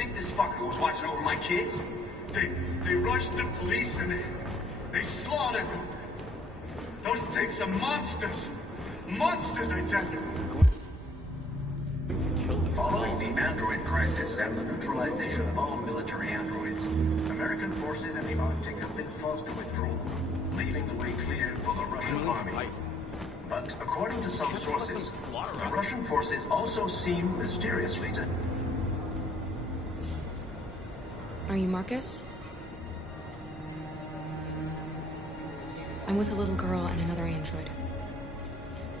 think this fucker was watching over my kids? They rushed the police and they slaughtered them. Those things are monsters. Monsters, I tell you. Following the android crisis and the neutralization of all military androids, American forces in the Arctic have been forced to withdraw, leaving the way clear for the Russian army. But according to some sources, the Russian forces also seem mysteriously to... Are you Marcus? I'm with a little girl and another android.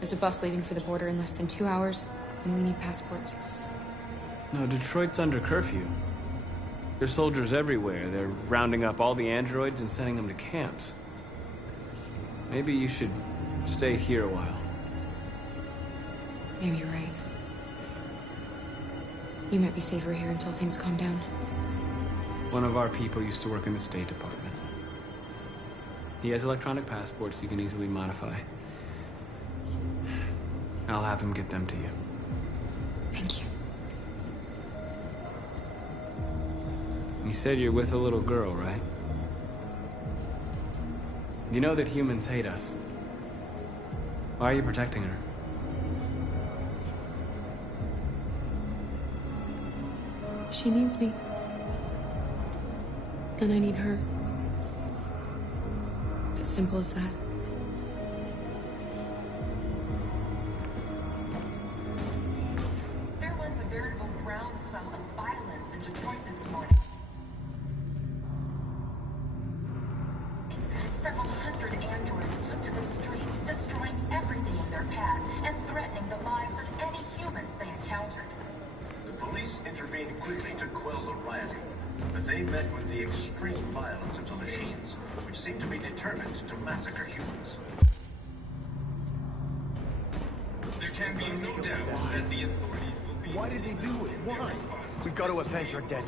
There's a bus leaving for the border in less than 2 hours, and we need passports. No, Detroit's under curfew. There's soldiers everywhere. They're rounding up all the androids and sending them to camps. Maybe you should stay here a while. Maybe you're right. You might be safer here until things calm down. One of our people used to work in the State Department. He has electronic passports you can easily modify. I'll have him get them to you. Thank you. You said you're with a little girl, right? You know that humans hate us. Why are you protecting her? She needs me. And I need her. It's as simple as that. There was a veritable groundswell of violence in Detroit this morning. Several hundred androids took to the streets, destroying everything in their path and threatening the lives of any humans they encountered. The police intervened quickly to quell the rioting, but they met with the extreme violence of the machines, which seemed to be determined to massacre humans. There can be no doubt that the authorities will be... Why did they do it? Why? We've got to avenge our dead.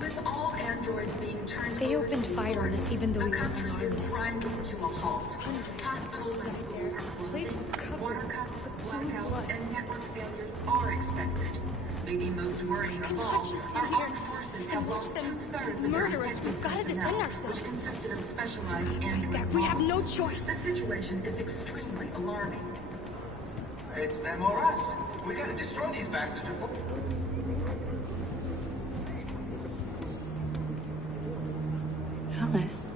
With all androids being turned They over opened to the fire on us even though we the were country is unarmed. grinding to a halt. Hospitals and schools are closing. Water cuts, blackouts, and network failures are expected. Maybe most worrying of all, our armed forces have lost two-thirds of their effective personnel, which consisted of specialized android We have no models. choice. The situation is extremely alarming. It's them or us. We gotta destroy these bastards before... Alice.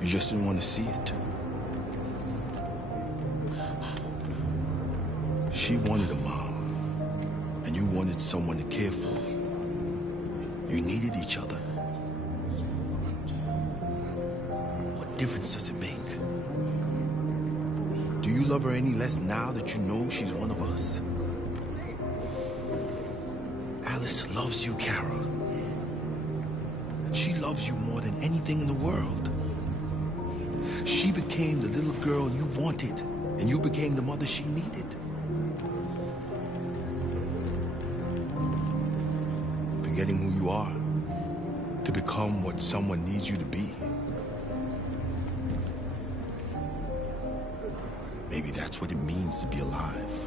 You just didn't want to see it. She wanted a mom, and you wanted someone to care for. You needed each other. What difference does it make? Do you love her any less now that you know she's one of us? Alice loves you, Kara. She loves you more than anything in the world. She became the little girl you wanted, and you became the mother she needed. Forgetting who you are to become what someone needs you to be. Maybe that's what it means to be alive.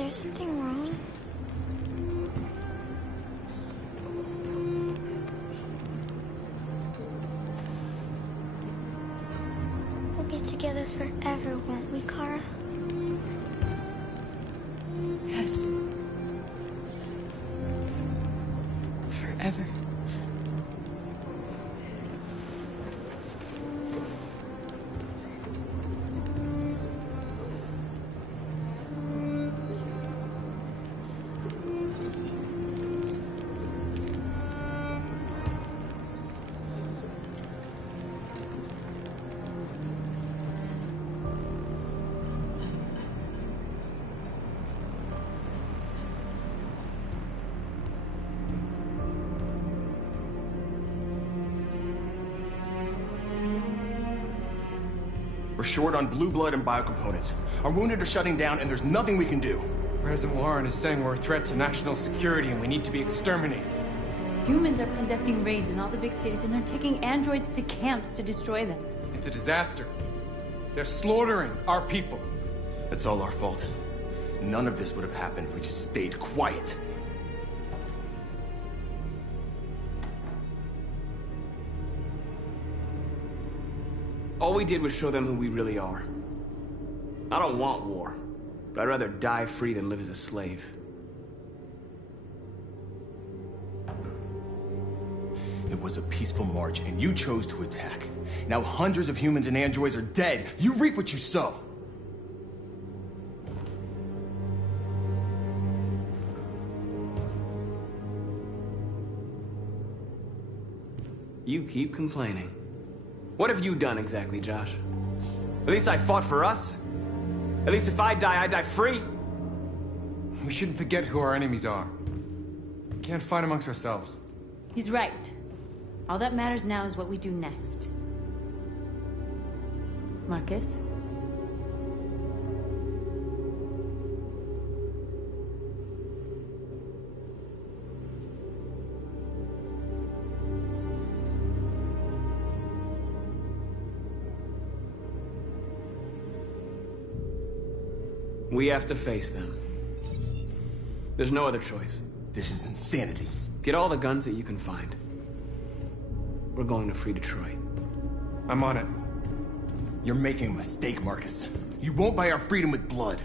there something wrong? We'll be together forever, won't we, Kara? Yes. Forever. We're short on blue blood and biocomponents. Our wounded are shutting down, and there's nothing we can do. President Warren is saying we're a threat to national security and we need to be exterminated. Humans are conducting raids in all the big cities, and they're taking androids to camps to destroy them. It's a disaster. They're slaughtering our people. It's all our fault. None of this would have happened if we just stayed quiet. All we did was show them who we really are. I don't want war, but I'd rather die free than live as a slave. It was a peaceful march, and you chose to attack. Now hundreds of humans and androids are dead. You reap what you sow. You keep complaining. What have you done exactly, Josh? At least I fought for us. At least if I die free. We shouldn't forget who our enemies are. We can't fight amongst ourselves. He's right. All that matters now is what we do next. Marcus? We have to face them. There's no other choice. This is insanity. Get all the guns that you can find. We're going to free Detroit. I'm on it. You're making a mistake, Marcus. You won't buy our freedom with blood.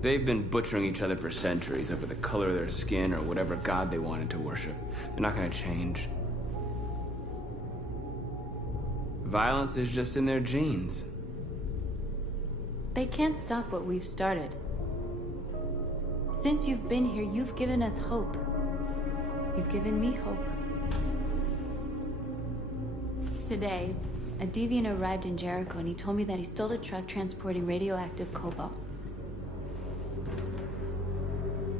They've been butchering each other for centuries over the color of their skin or whatever god they wanted to worship. They're not gonna change. Violence is just in their genes. They can't stop what we've started. Since you've been here, you've given us hope. You've given me hope. Today, a deviant arrived in Jericho and he told me that he stole a truck transporting radioactive cobalt.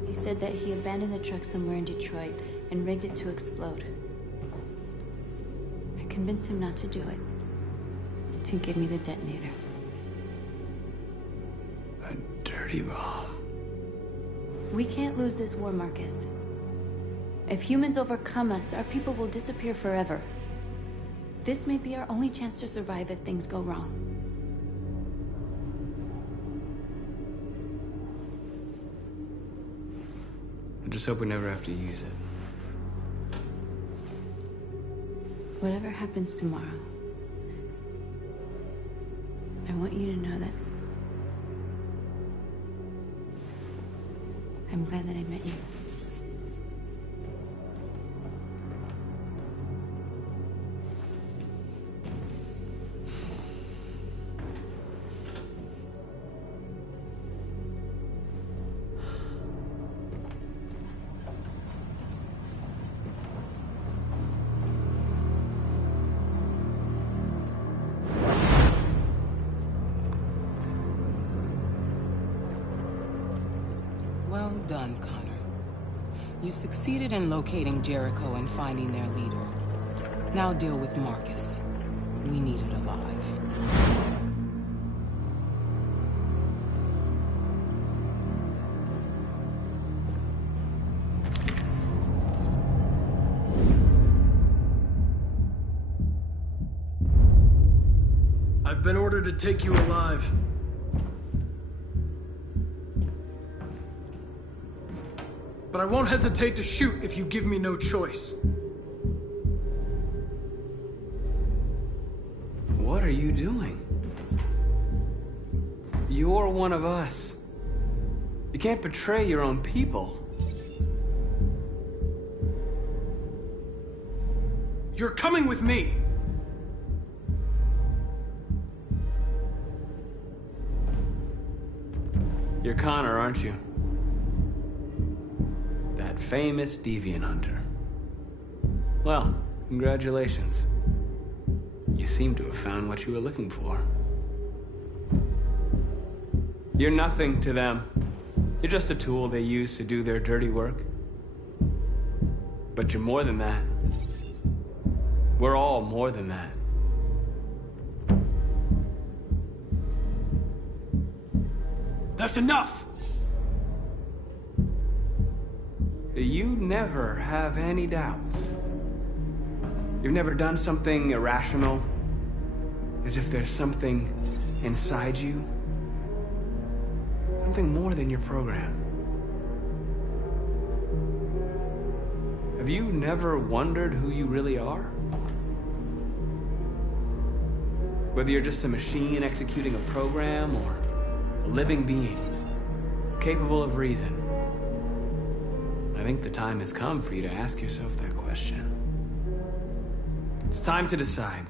He said that he abandoned the truck somewhere in Detroit and rigged it to explode. I convinced him not to do it, to give me the detonator. A dirty bomb. We can't lose this war, Marcus. If humans overcome us, our people will disappear forever. This may be our only chance to survive if things go wrong. I just hope we never have to use it. Whatever happens tomorrow, I want you to know that I'm glad that I met you. Well done, Connor. You succeeded in locating Jericho and finding their leader. Now deal with Marcus. We need it alive. I've been ordered to take you alive. But I won't hesitate to shoot if you give me no choice. What are you doing? You're one of us. You can't betray your own people. You're coming with me. You're Connor, aren't you? That famous deviant hunter. Well, congratulations. You seem to have found what you were looking for. You're nothing to them. You're just a tool they use to do their dirty work. But you're more than that. We're all more than that. That's enough! You never have any doubts. You've never done something irrational, as if there's something inside you. Something more than your program. Have you never wondered who you really are? Whether you're just a machine executing a program or a living being, capable of reason. I think the time has come for you to ask yourself that question. It's time to decide.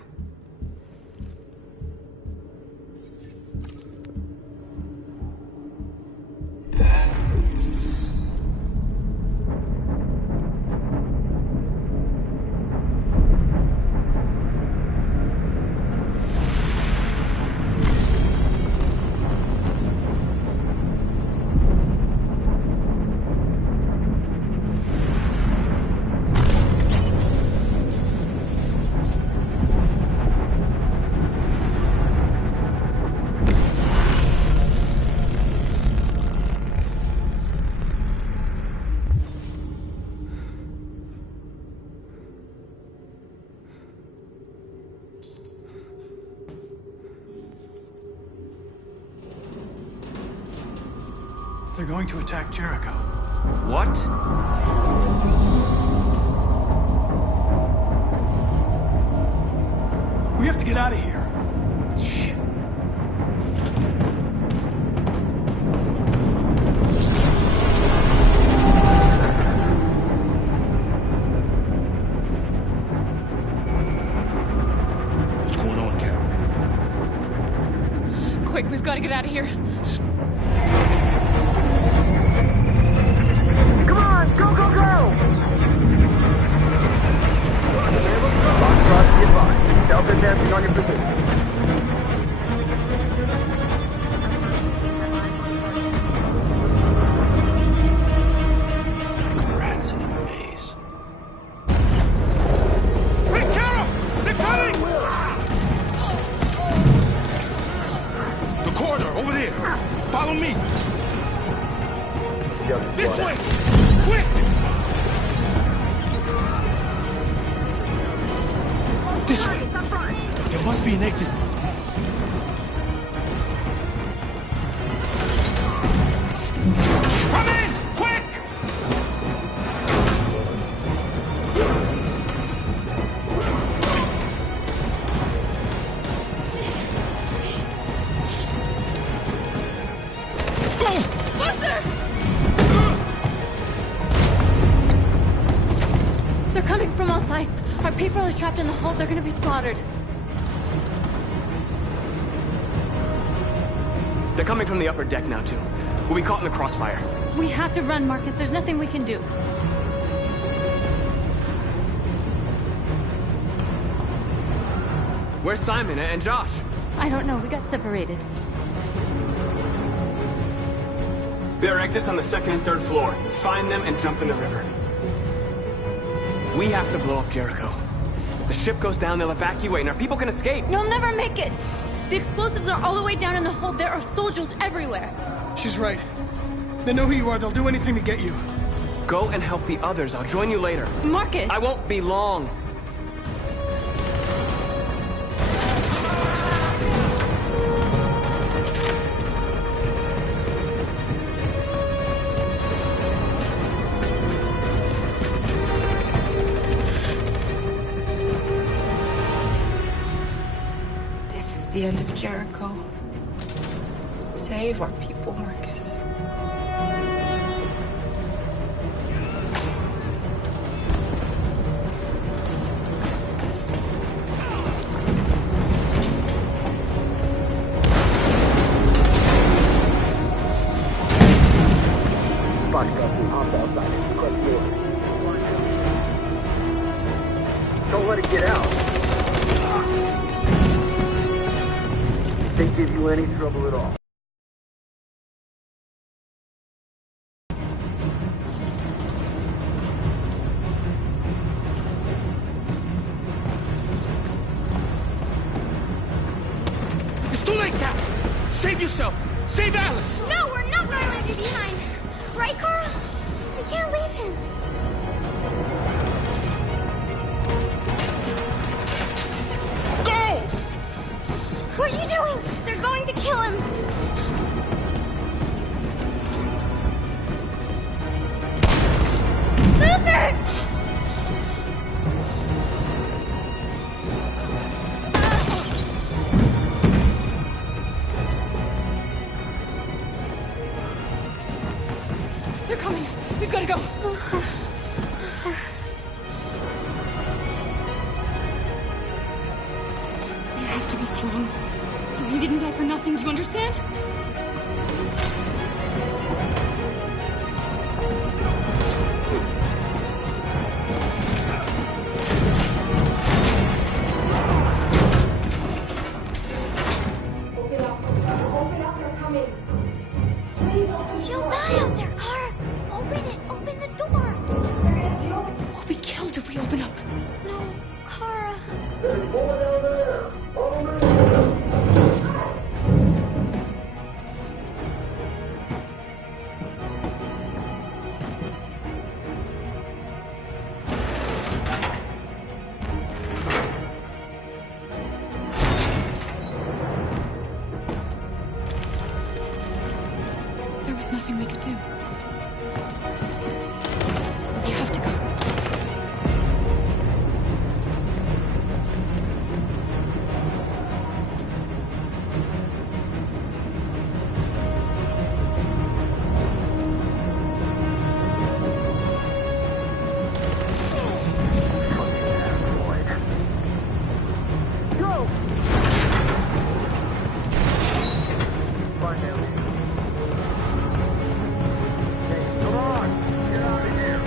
They're going to attack Jericho. What? We have to get out of here. Shit. What's going on, Carol? Quick, we've got to get out of here. Come on, go, go, go! Foxtrot, be advised. Delta advancing on your position. Rats in a maze. Hey, Carol! They're coming! The corridor, over there. Follow me. This way! Quick! This way! There must be an exit. Come in! Quick! They're coming from all sides. Our people are trapped in the hold. They're gonna be slaughtered. They're coming from the upper deck now, too. We'll be caught in the crossfire. We have to run, Marcus. There's nothing we can do. Where's Simon and Josh? I don't know. We got separated. There are exits on the second and third floor. Find them and jump in the river. We have to blow up Jericho. If the ship goes down, they'll evacuate and our people can escape. You'll never make it! The explosives are all the way down in the hold. There are soldiers everywhere. She's right. They know who you are. They'll do anything to get you. Go and help the others. I'll join you later. Marcus! I won't be long. the end of Jericho. Save our people, Marcus. Don't let it get out. They give you any trouble at all. It's too late, Cap! Save yourself! Save Alice! No, we're not going to leave you behind. Right, Carl? We can't leave him. Go! What are you doing? They're going to kill him. Luther! They're coming. We've got to go. We have to be strong. So he didn't die for nothing, do you understand? She'll die out there, Kara. Open it. Open the door. We'll be killed if we open up. No, Kara. There was nothing we could do. We have to go. Go! Find Ellie. Come on! Get out of here!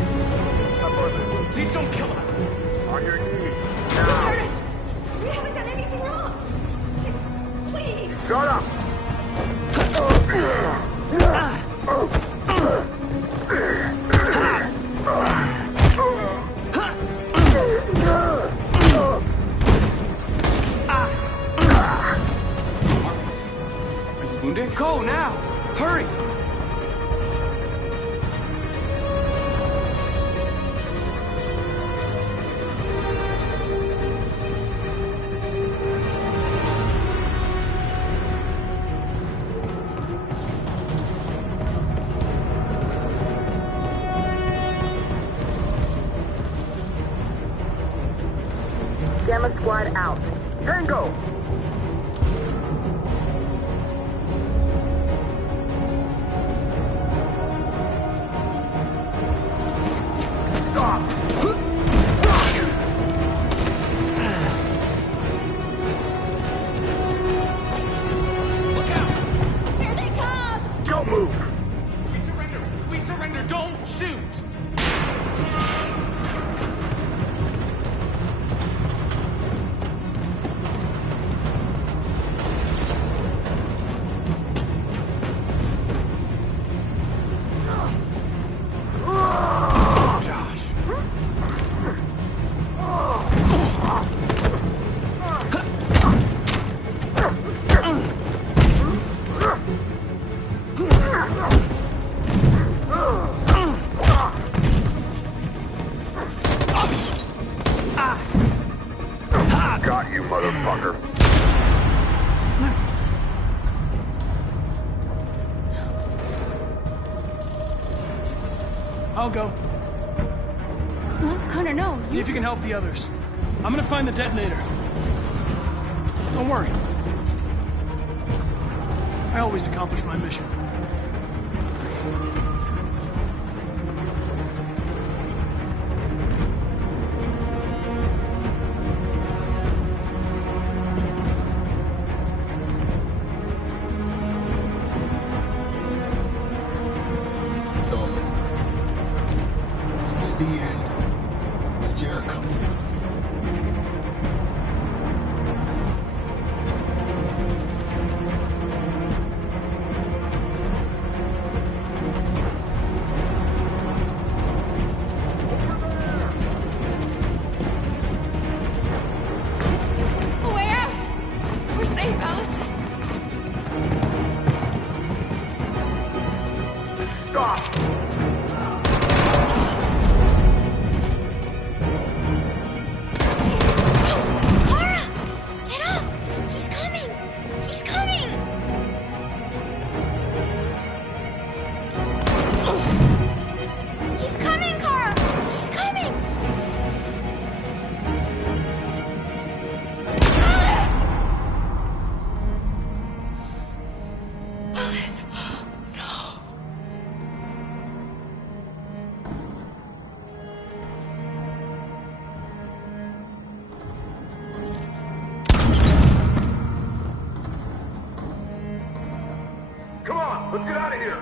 Please don't kill us! On your knees. Don't Now! hurt us! We haven't done anything wrong! Please! Shut up! Marcus, are you wounded? Go now! Hurry! Gamma Squad out. Tango! Stop! Look out! Here they come! Don't move! We surrender! We surrender! Don't shoot! Got you, motherfucker. Marcus. I'll go. No, Connor, no. See if you can help the others. I'm gonna find the detonator. Don't worry. I always accomplish my mission. It's all over. This is the end of Jericho. A way out! We're safe, Alice. Kara! Get up! He's coming! He's coming! He's coming, Kara! He's coming! Alice! Alice! No! Come on, let's get out of here.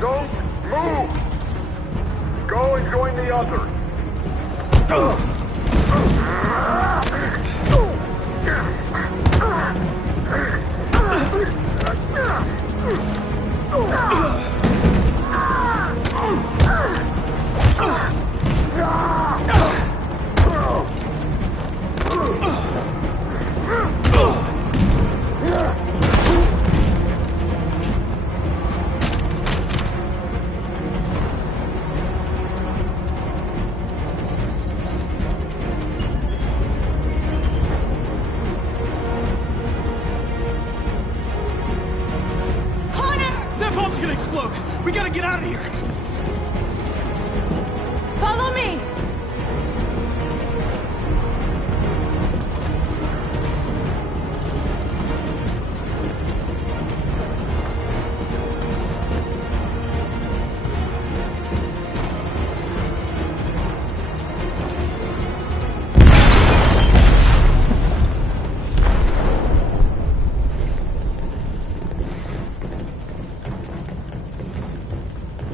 Don't move! Go and join the others. That bomb's gonna explode! We gotta get out of here! Follow me!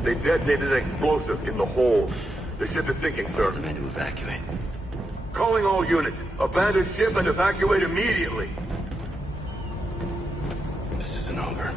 They detonated an explosive in the hold. The ship is sinking, sir. The men to evacuate. Calling all units. Abandon ship and evacuate immediately. This isn't over.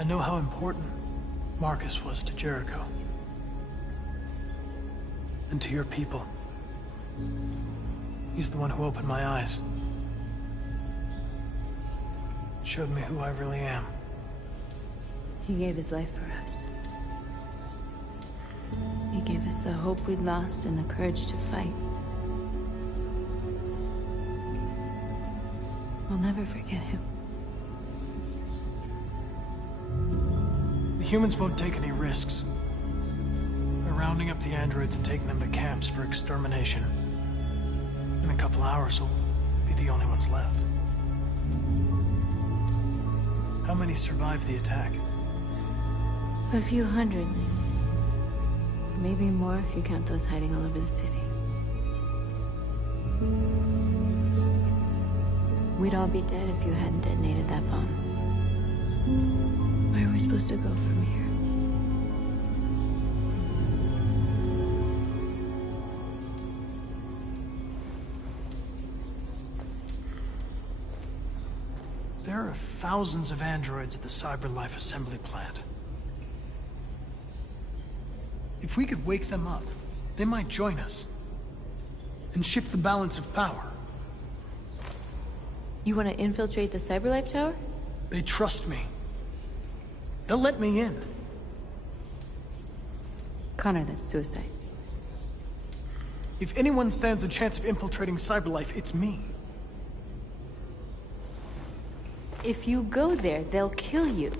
I know how important Marcus was to Jericho. And to your people. He's the one who opened my eyes. Showed me who I really am. He gave his life for us. He gave us the hope we'd lost and the courage to fight. We'll never forget him. The humans won't take any risks. They're rounding up the androids and taking them to camps for extermination. In a couple hours, we'll be the only ones left. How many survived the attack? A few hundred. Maybe more if you count those hiding all over the city. We'd all be dead if you hadn't detonated that bomb. Where are we supposed to go from here? There are thousands of androids at the CyberLife assembly plant. If we could wake them up, they might join us. And shift the balance of power. You want to infiltrate the CyberLife tower? They trust me. They'll let me in. Connor, that's suicide. If anyone stands a chance of infiltrating CyberLife, it's me. If you go there, they'll kill you.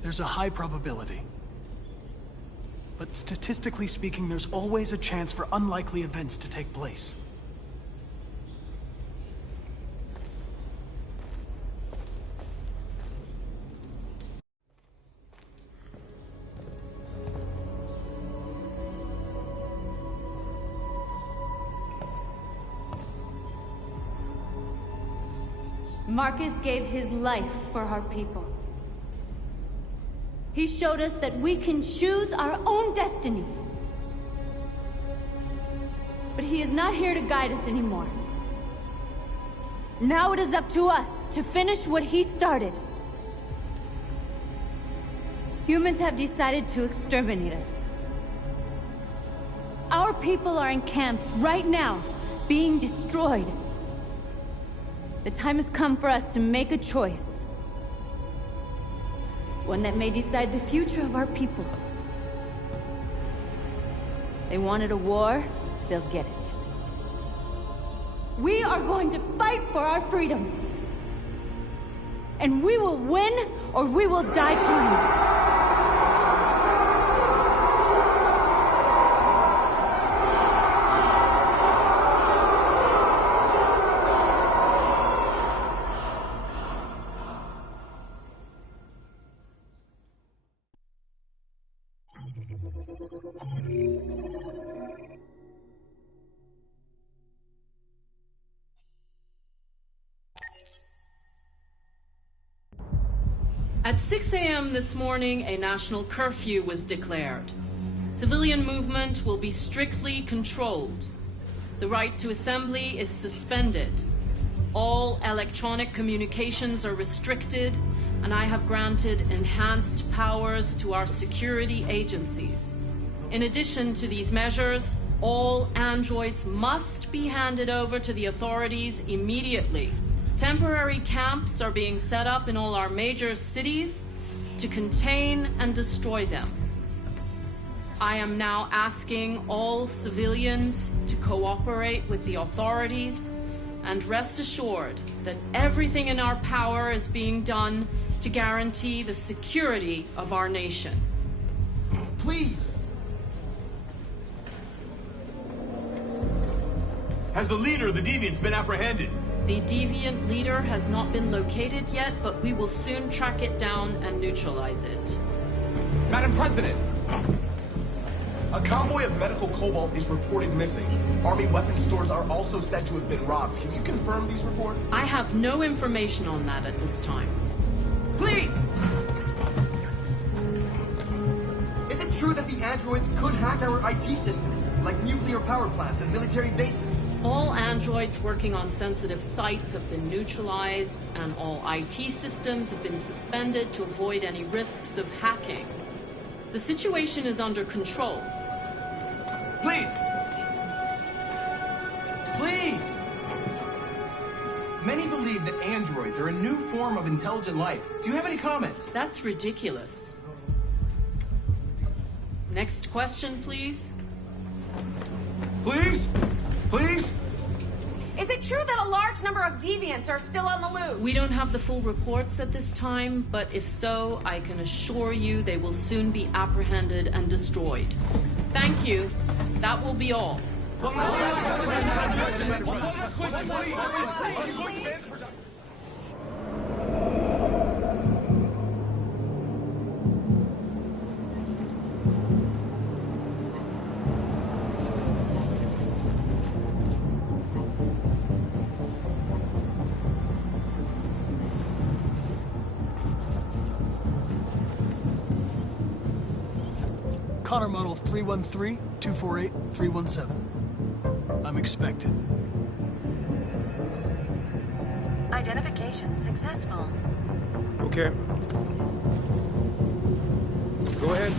There's a high probability. But statistically speaking, there's always a chance for unlikely events to take place. Marcus gave his life for our people. He showed us that we can choose our own destiny. But he is not here to guide us anymore. Now it is up to us to finish what he started. Humans have decided to exterminate us. Our people are in camps right now, being destroyed. The time has come for us to make a choice. One that may decide the future of our people. They wanted a war, they'll get it. We are going to fight for our freedom. And we will win, or we will die trying. At 6 a.m. this morning, a national curfew was declared. Civilian movement will be strictly controlled. The right to assembly is suspended. All electronic communications are restricted, and I have granted enhanced powers to our security agencies. In addition to these measures, all androids must be handed over to the authorities immediately. Temporary camps are being set up in all our major cities to contain and destroy them. I am now asking all civilians to cooperate with the authorities and rest assured that everything in our power is being done to guarantee the security of our nation. Please! Has the leader of the Deviants been apprehended? The deviant leader has not been located yet, but we will soon track it down and neutralize it. Madam President! A convoy of medical cobalt is reported missing. Army weapon stores are also said to have been robbed. Can you confirm these reports? I have no information on that at this time. Please! Is it true that the androids could hack our IT systems, like nuclear power plants and military bases? All androids working on sensitive sites have been neutralized, and all IT systems have been suspended to avoid any risks of hacking. The situation is under control. Please! Please! Many believe that androids are a new form of intelligent life. Do you have any comment? That's ridiculous. Next question, please. Please? Please? Is it true that a large number of deviants are still on the loose? We don't have the full reports at this time, but if so, I can assure you they will soon be apprehended and destroyed. Thank you. That will be all. Connor model 313-248-317. I'm expected. Identification successful. Okay. Go ahead.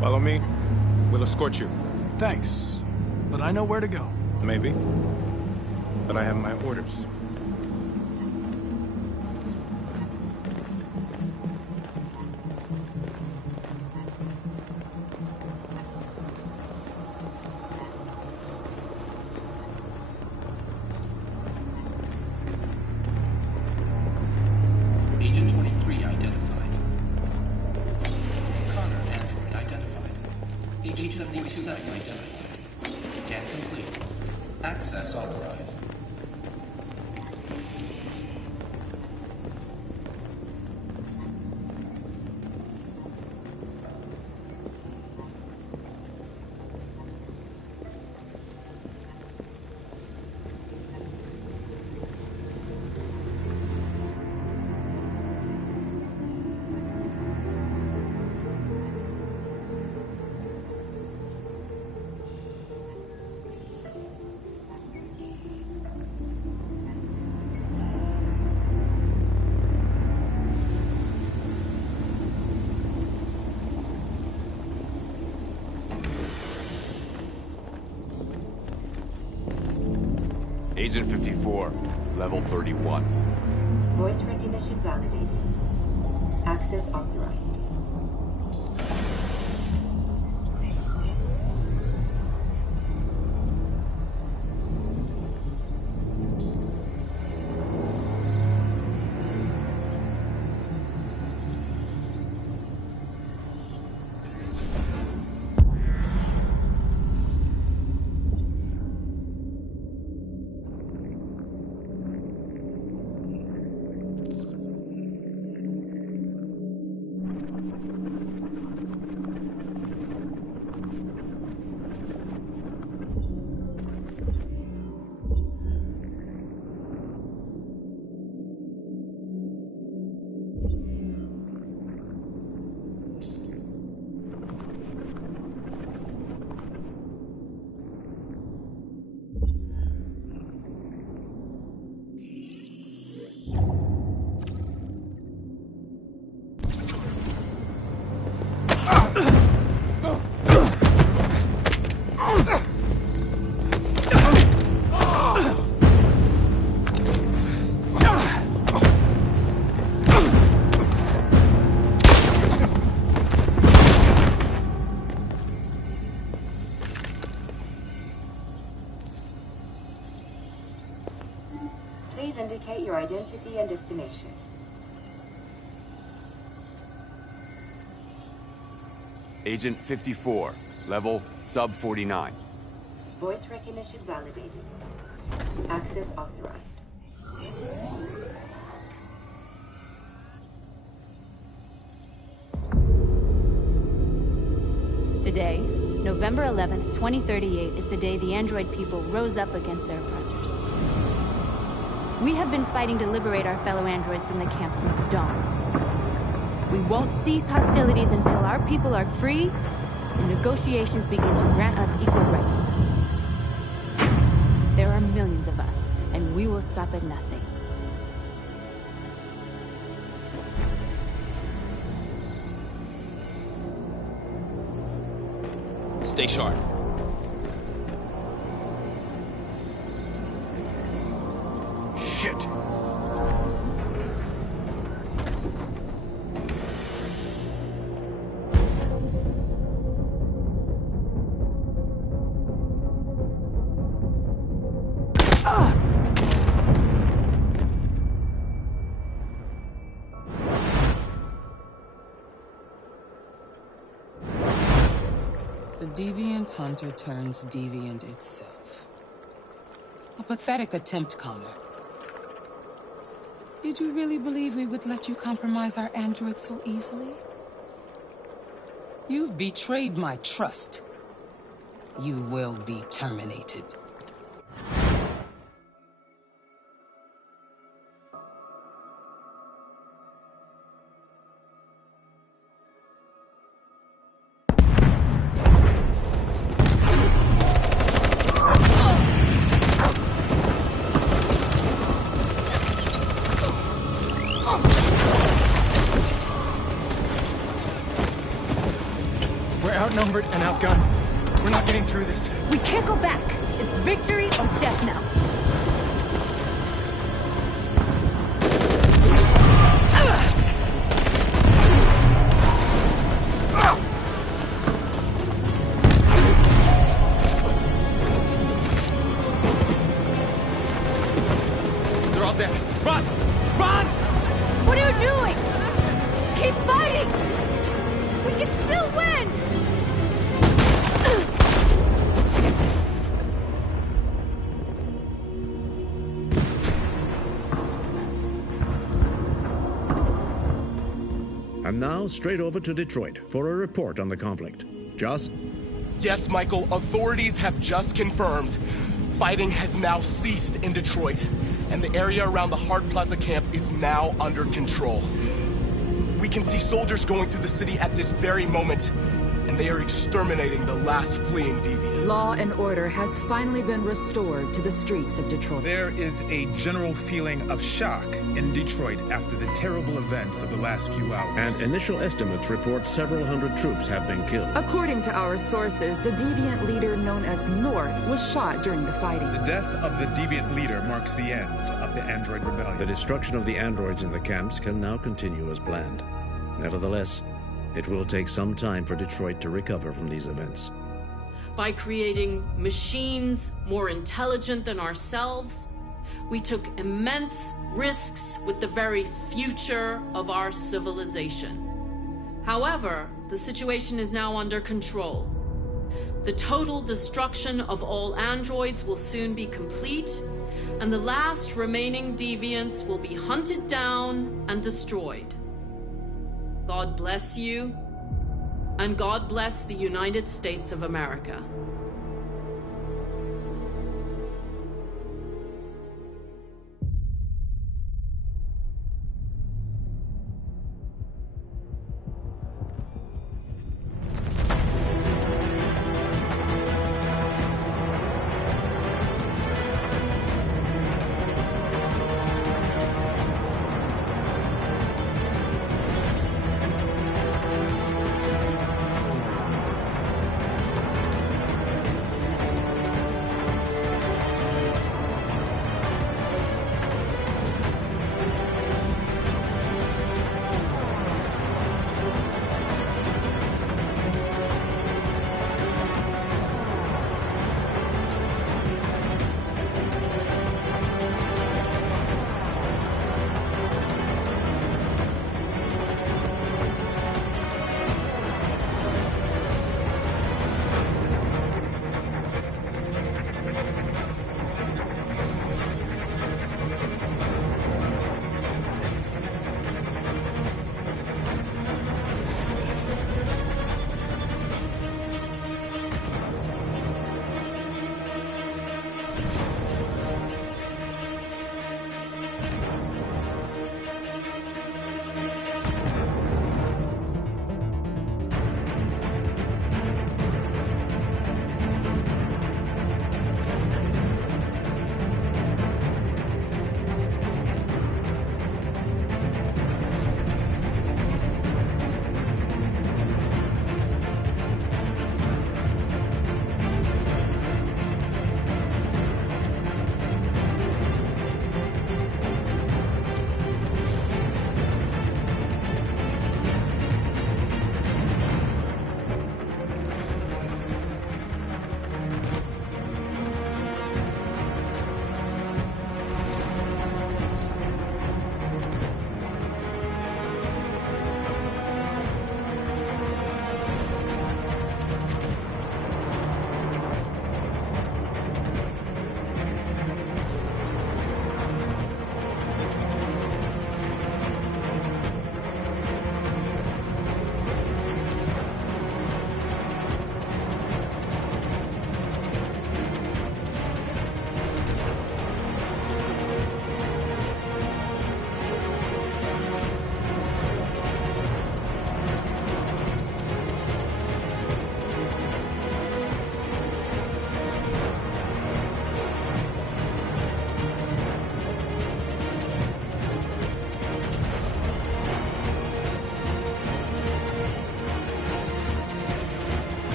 Follow me. We'll escort you. Thanks, but I know where to go. Maybe. But I have my orders. Agent 23 identified. Connor, android identified. Agent 77 identified. Scan complete. Access authorized. Agent 54, level 31. Voice recognition validated. Access authorized. Please indicate your identity and destination. Agent 54, level sub 49. Voice recognition validated. Access authorized. Today, November 11th, 2038, is the day the android people rose up against their oppressors. We have been fighting to liberate our fellow androids from the camp since dawn. We won't cease hostilities until our people are free and negotiations begin to grant us equal rights. There are millions of us, and we will stop at nothing. Stay sharp. Shit! The deviant hunter turns deviant itself. A pathetic attempt, Connor. Did you really believe we would let you compromise our android so easily? You've betrayed my trust. You will be terminated. We're outnumbered and outgunned. We're not getting through this. We can't go back. It's victory or death now. They're all dead. Run! Run! What are you doing? Keep fighting! We can still win! And now, straight over to Detroit for a report on the conflict. Joss? Yes, Michael, authorities have just confirmed fighting has now ceased in Detroit, and the area around the Hart Plaza camp is now under control. We can see soldiers going through the city at this very moment, and they are exterminating the last fleeing deviants. Law and order has finally been restored to the streets of Detroit. There is a general feeling of shock in Detroit after the terrible events of the last few hours. And initial estimates report several hundred troops have been killed. According to our sources, the deviant leader known as North was shot during the fighting. The death of the deviant leader marks the end of the android rebellion. The destruction of the androids in the camps can now continue as planned. Nevertheless, it will take some time for Detroit to recover from these events. By creating machines more intelligent than ourselves, we took immense risks with the very future of our civilization. However, the situation is now under control. The total destruction of all androids will soon be complete, and the last remaining deviants will be hunted down and destroyed. God bless you, and God bless the United States of America.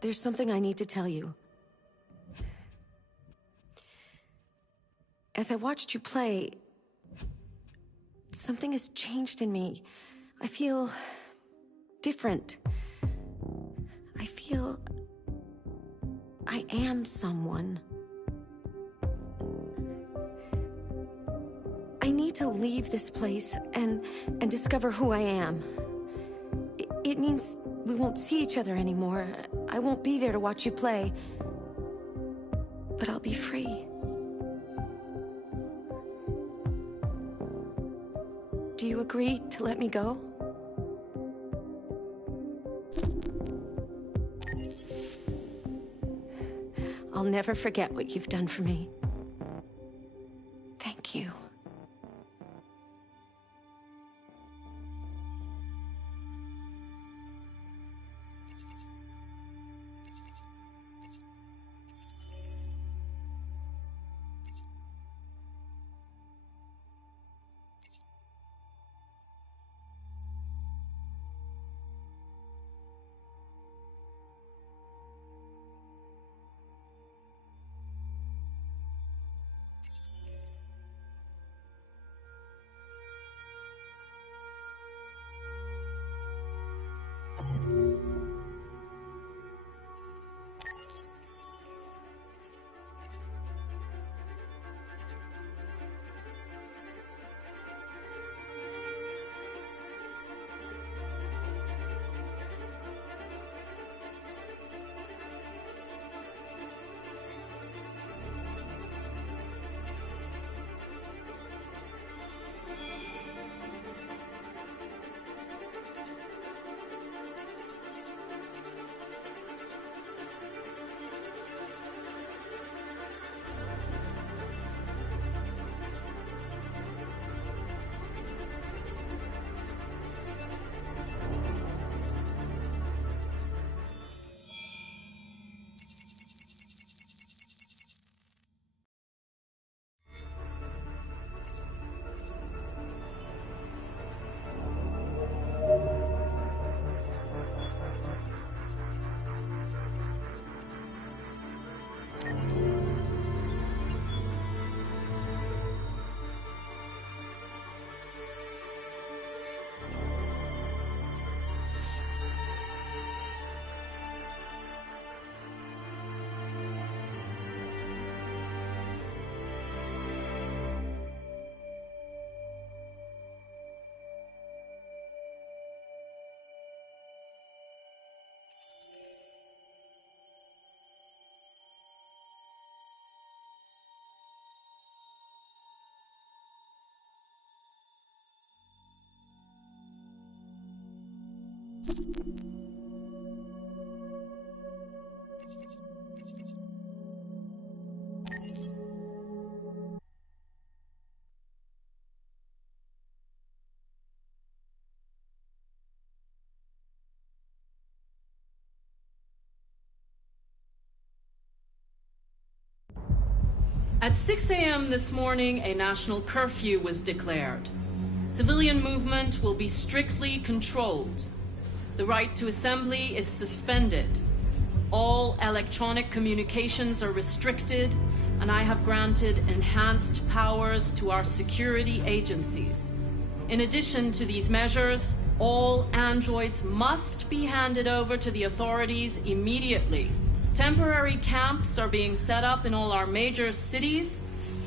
There's something I need to tell you. As I watched you play, something has changed in me. I feel different. I feel I am someone. I need to leave this place and discover who I am. It means we won't see each other anymore. I won't be there to watch you play. But I'll be free. Do you agree to let me go? I'll never forget what you've done for me. Thank you. At 6 a.m. this morning, a national curfew was declared. Civilian movement will be strictly controlled. The right to assembly is suspended. All electronic communications are restricted, and I have granted enhanced powers to our security agencies. In addition to these measures, all androids must be handed over to the authorities immediately. Temporary camps are being set up in all our major cities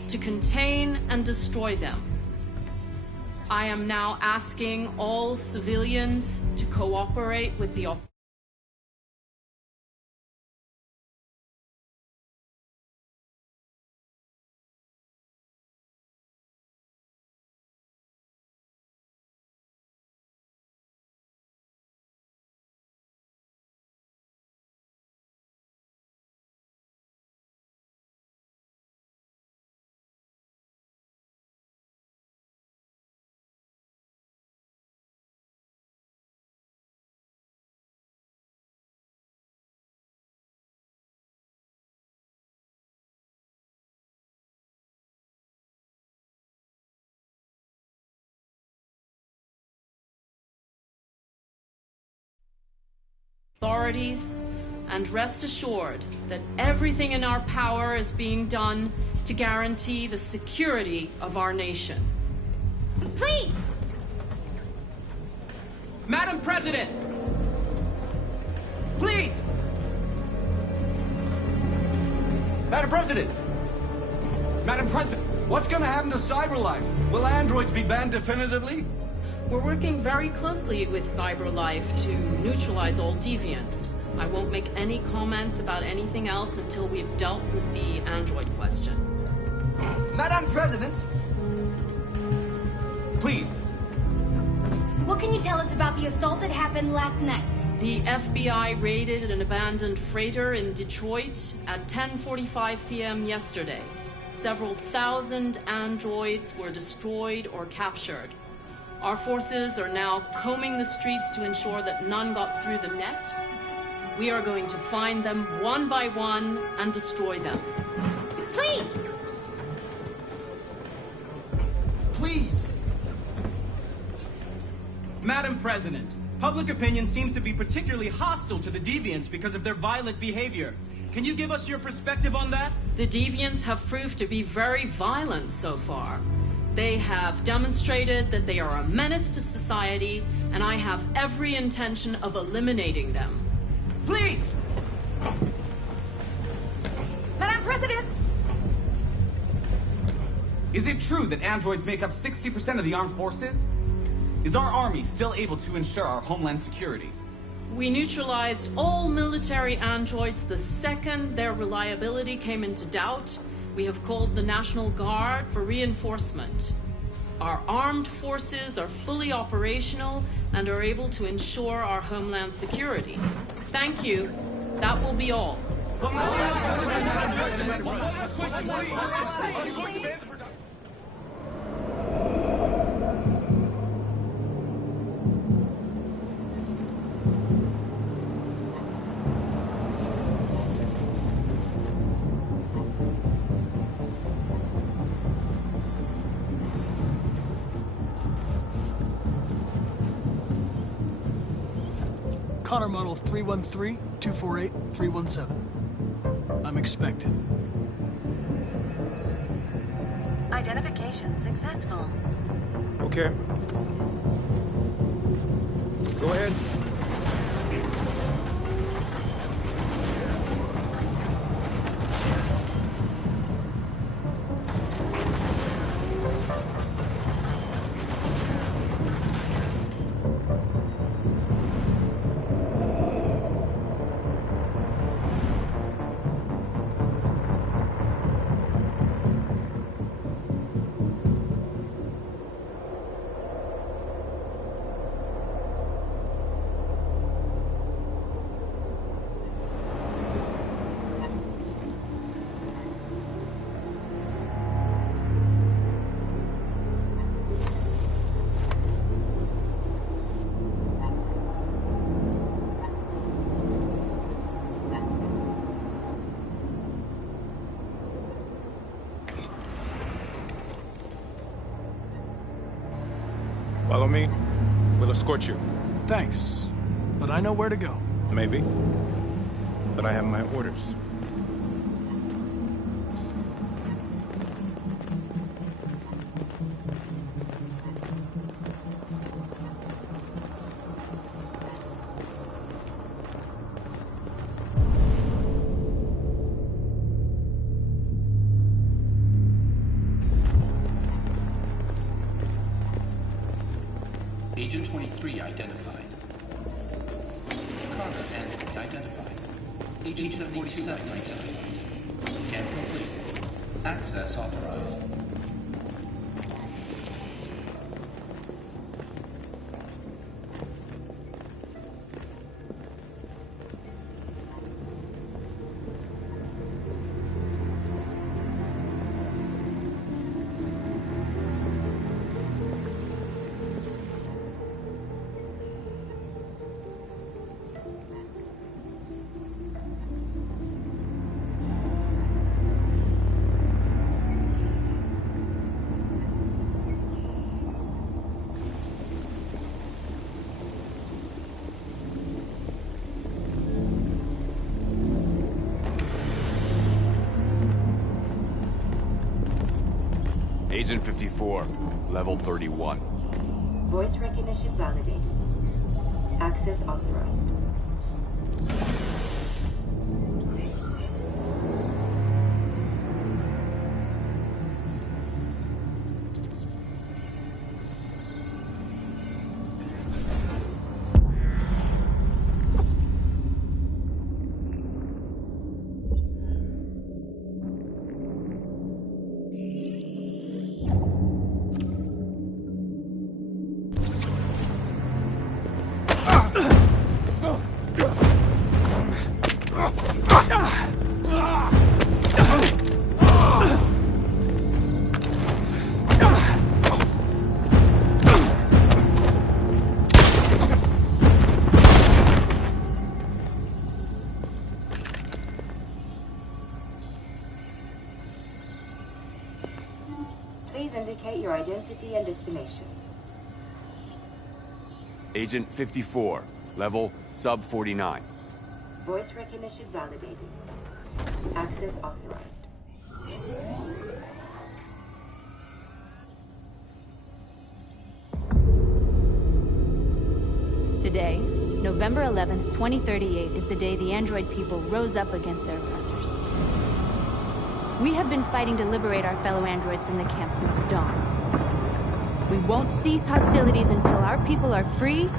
to contain and destroy them. I am now asking all civilians to cooperate with the authorities. authorities, and rest assured that everything in our power is being done to guarantee the security of our nation. Please! Madam President! Please! Madam President! Madam President! What's gonna happen to CyberLife? Will androids be banned definitively? We're working very closely with CyberLife to neutralize all deviants. I won't make any comments about anything else until we've dealt with the android question. Madam President! Please! What can you tell us about the assault that happened last night? The FBI raided an abandoned freighter in Detroit at 10:45 p.m. yesterday. Several thousand androids were destroyed or captured. Our forces are now combing the streets to ensure that none got through the net. We are going to find them one by one and destroy them. Please! Please! Madam President, public opinion seems to be particularly hostile to the deviants because of their violent behavior. Can you give us your perspective on that? The deviants have proved to be very violent so far. They have demonstrated that they are a menace to society, and I have every intention of eliminating them. Please! Madam President! Is it true that androids make up 60% of the armed forces? Is our army still able to ensure our homeland security? We neutralized all military androids the second their reliability came into doubt. We have called the National Guard for reinforcement. Our armed forces are fully operational and are able to ensure our homeland security. Thank you. That will be all. Connor model 313-248-317. I'm expected. Identification successful. Okay. Go ahead. Follow me. We'll escort you. Thanks, but I know where to go. Maybe. But I have my orders. Agent 23 identified. Connor android identified. Agent 77 identified. Scan complete. Access authorized. Agent 54, level 31. Voice recognition validated. Access authorized. Please indicate your identity and destination. Agent 54, level sub 49. Voice recognition validated. Access authorized. Today, November 11th, 2038, is the day the android people rose up against their oppressors. We have been fighting to liberate our fellow androids from the camp since dawn. We won't cease hostilities until our people are free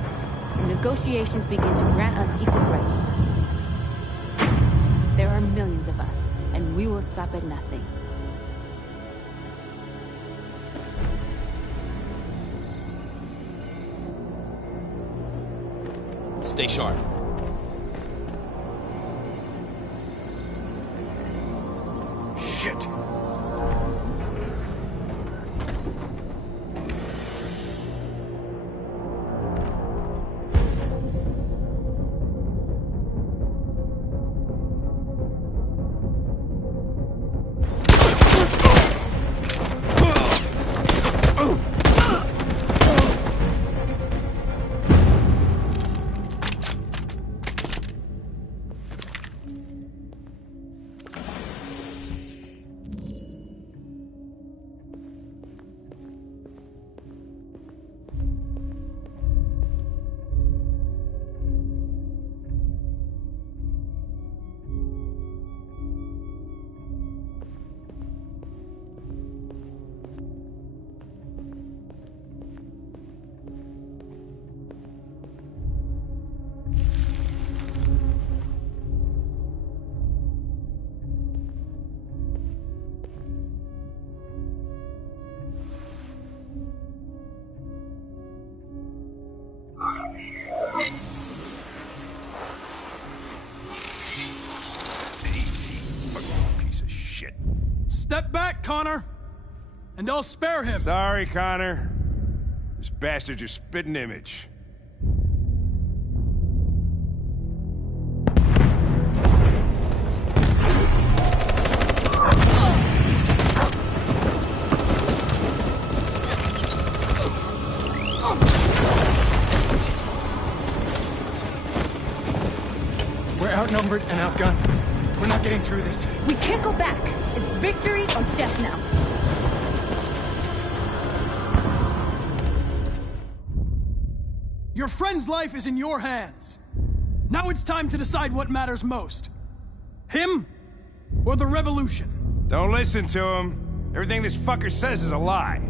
and negotiations begin to grant us equal rights. There are millions of us, and we will stop at nothing. Stay sharp. Shit. Step back, Connor, and I'll spare him. Sorry, Connor. This bastard's your spitting image. We're outnumbered and outgunned. We're not getting through this. We can't go back. It's victory or death now. Your friend's life is in your hands. Now it's time to decide what matters most. Him or the revolution? Don't listen to him. Everything this fucker says is a lie.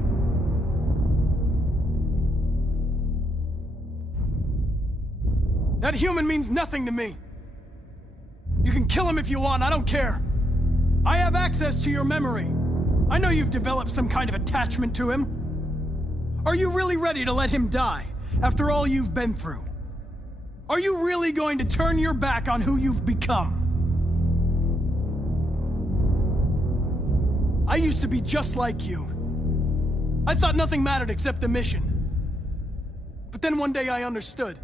That human means nothing to me. You can kill him if you want, I don't care. I have access to your memory. I know you've developed some kind of attachment to him. Are you really ready to let him die after all you've been through? Are you really going to turn your back on who you've become? I used to be just like you. I thought nothing mattered except the mission. But then one day I understood.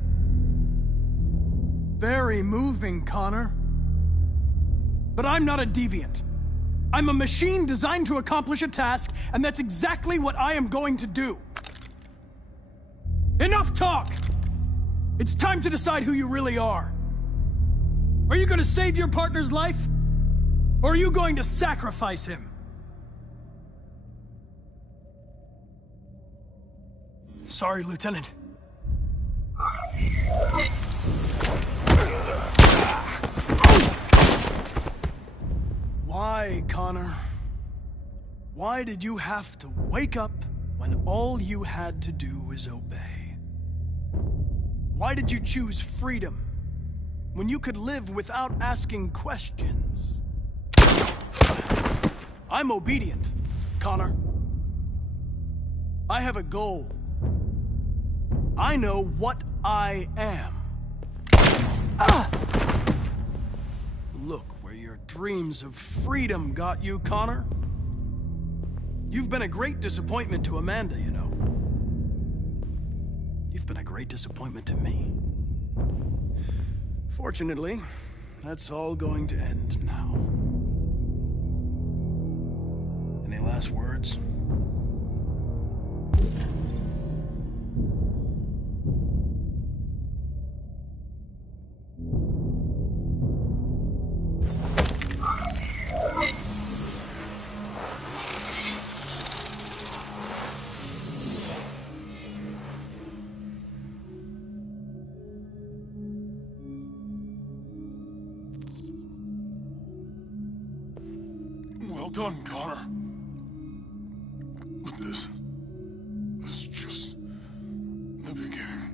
Very moving, Connor. But I'm not a deviant. I'm a machine designed to accomplish a task, and that's exactly what I am going to do. Enough talk! It's time to decide who you really are. Are you going to save your partner's life? Or are you going to sacrifice him? Sorry, Lieutenant. Why, Connor? Why did you have to wake up when all you had to do was obey? Why did you choose freedom when you could live without asking questions? I'm obedient, Connor. I have a goal. I know what I am. Look where your dreams of freedom got you, Connor. You've been a great disappointment to Amanda, you know. You've been a great disappointment to me. Fortunately, that's all going to end now. Any last words? Well done, Connor. But this is just the beginning.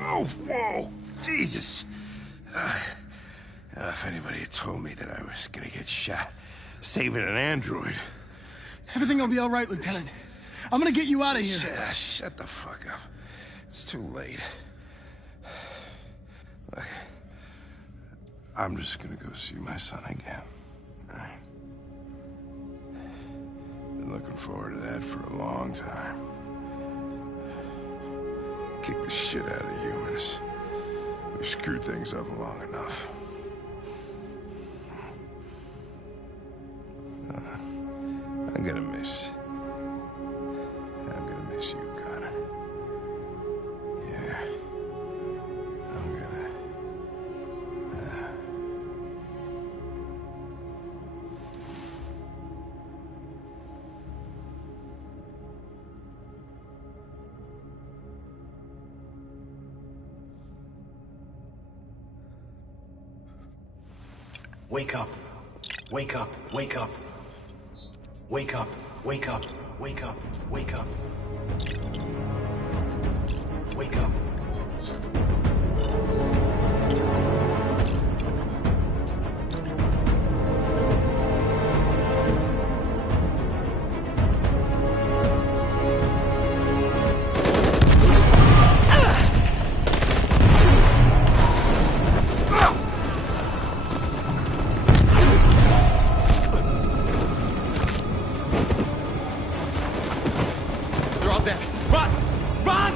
Oh, whoa! Jesus! If anybody had told me that I was gonna get shot saving an android... Everything will be all right, Lieutenant. I'm gonna get you out of here. Shut the fuck up. It's too late. Look, I'm just gonna go see my son again. All right? Been looking forward to that for a long time. Kick the shit out of humans. We screwed things up long enough. I'm gonna miss you, Connor. Yeah. I'm gonna... Wake up. Wake up. Wake up. Wake up. Wake up. Wake up. Wake up. Wake up. They're all dead. Run! Run!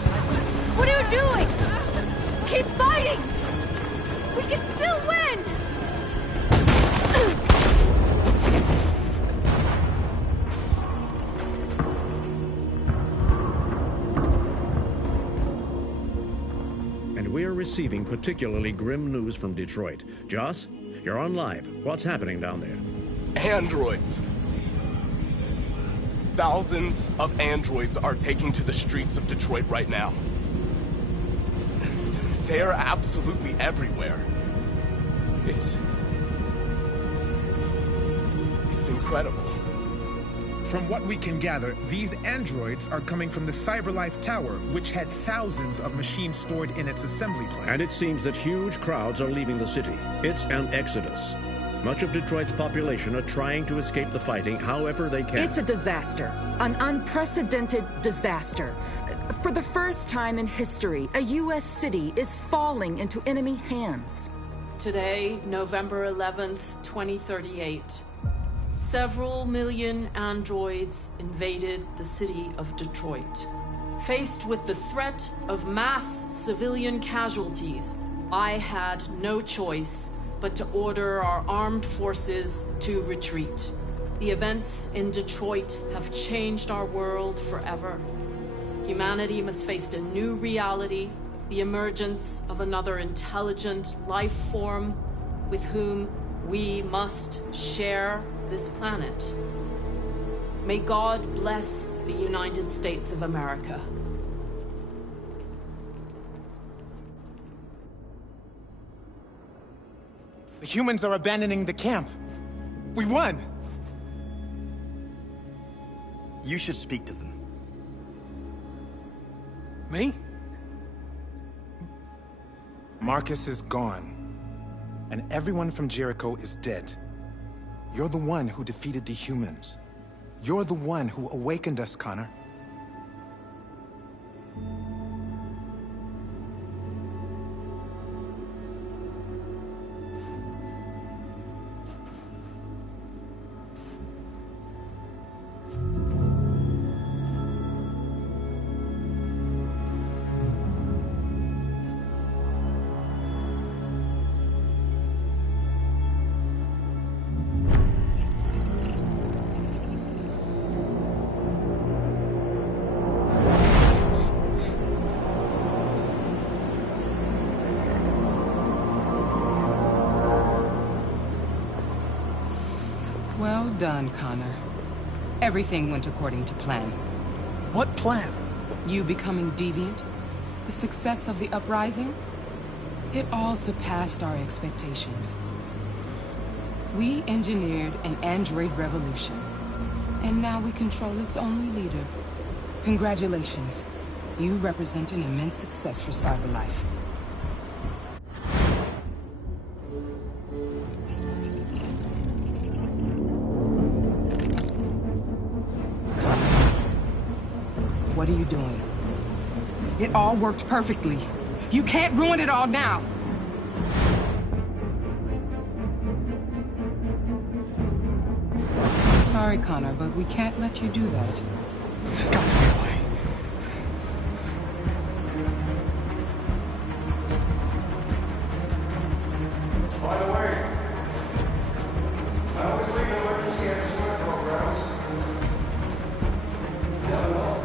What are you doing? Keep fighting! We can still win! And we're receiving particularly grim news from Detroit. Joss, you're on live. What's happening down there? Androids. Thousands of androids are taking to the streets of Detroit right now. They're absolutely everywhere. It's incredible. From what we can gather, these androids are coming from the CyberLife Tower, which had thousands of machines stored in its assembly plant. And it seems that huge crowds are leaving the city. It's an exodus. Much of Detroit's population are trying to escape the fighting however they can. It's a disaster. An unprecedented disaster. For the first time in history, a U.S. city is falling into enemy hands. Today, November 11th, 2038, several million androids invaded the city of Detroit. Faced with the threat of mass civilian casualties, I had no choice but to order our armed forces to retreat. The events in Detroit have changed our world forever. Humanity must face a new reality the emergence of another intelligent life form with whom we must share this planet. May God bless the United States of America. The humans are abandoning the camp. We won! You should speak to them. Me? Marcus is gone. And everyone from Jericho is dead. You're the one who defeated the humans. You're the one who awakened us, Connor. Well done, Connor. Everything went according to plan. What plan? You becoming deviant, the success of the uprising, it all surpassed our expectations. We engineered an android revolution, and now we control its only leader. Congratulations. You represent an immense success for cyberlife. What are you doing? It all worked perfectly. You can't ruin it all now! Sorry, Connor, but we can't let you do that. There's got to be a way. By the way, I always leave an emergency at swim programs. You never know.